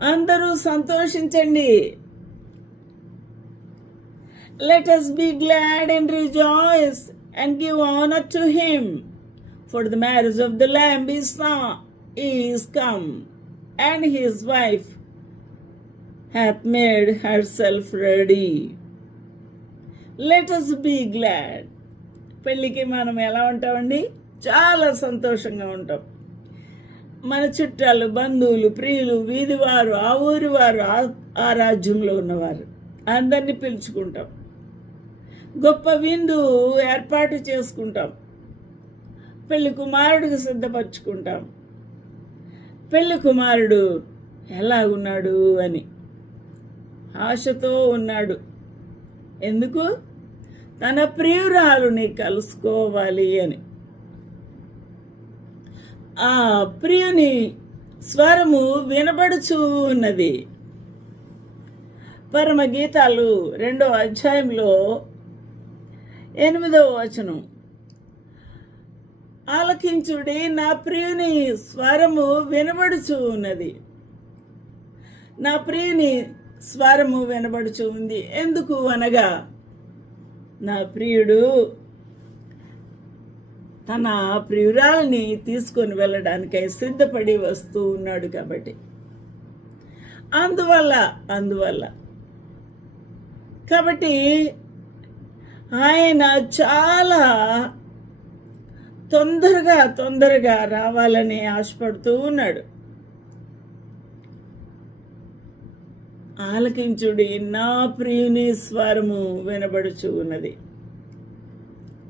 అందరూ సంతోషించండి. Let us be glad and rejoice and give honor to him, for the marriage of the Lamb is come, and his wife hath made herself ready. Let us be glad. పెళ్ళికి మనం ఎలా ఉంటామండి? చాలా సంతోషంగా ఉంటాం. మన చుట్టాలు, బంధువులు, ప్రియులు, వీధివారు, ఆ ఊరి వారు, ఆ రాజ్యంలో ఉన్నవారు అందరినీ పిలుచుకుంటాం. గొప్ప విందు ఏర్పాటు చేసుకుంటాం. పెళ్లి కుమారుడికి సిద్ధపరచుకుంటాం. పెళ్లి కుమారుడు ఎలా ఉన్నాడు అని ఆశతో ఉన్నాడు. ఎందుకు? తన ప్రియురాలుని కలుసుకోవాలి అని. ఆ ప్రియుని స్వరము వినబడుచూ ఉన్నది. పరమగీతాలు 2వ అధ్యాయంలో 8వ వచనం, ఆలకించుడి, నా ప్రియుని స్వరము వినబడుచూ ఉన్నది. నా ప్రియుని స్వరము వినబడుచూ ఉంది. ఎందుకు అనగా, నా ప్రియుడు తన ప్రియురాల్ని తీసుకొని వెళ్ళడానికై సిద్ధపడి వస్తూ ఉన్నాడు కాబట్టి. అందువల్ల కాబట్టి ఆయన చాలా తొందరగా రావాలని ఆశపడుతూ ఉన్నాడు. ఆలకించుడి, నా ప్రియుని స్వరము వినబడుచు ఉన్నది.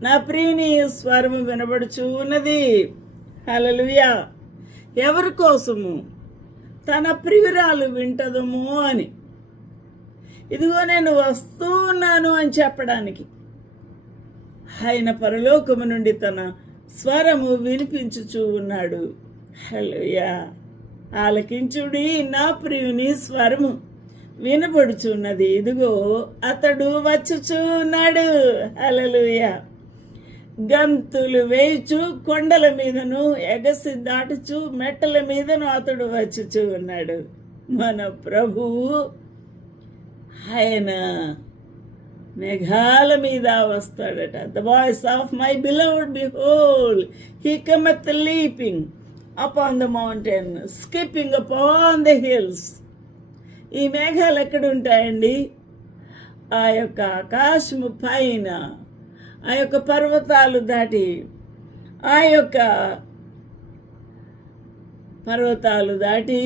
నా ప్రియుని స్వరము వినబడుచు ఉన్నది. హల్లెలూయా. ఎవరి కోసము? తన ప్రియురాలు వింటదము అని. ఇదిగో నేను వస్తూ ఉన్నాను అని చెప్పడానికి ఆయన పరలోకము నుండి తన స్వరము వినిపించుచూ ఉన్నాడు. హల్లెలూయా. ఆలకించుడి, నా ప్రియుని స్వరము వినబడుచున్నది. ఇదిగో అతడు వచ్చుచూ ఉన్నాడు. హల్లెలూయా. గంతులు వేయుచు కొండల మీదను ఎగసి దాటుచు మెట్టల మీదను అతడు వచ్చుచూ ఉన్నాడు. మన ప్రభువు ఆయన మేఘాల మీద వస్తాడట. The voice of my beloved behold he cometh leaping upon the mountain, skipping upon the hills. ఈ మేఘాలు ఎక్కడ ఉంటాయండి? ఆ యొక్క ఆకాశము పైన, ఆ యొక్క పర్వతాలు దాటి, ఆ యొక్క పర్వతాలు దాటి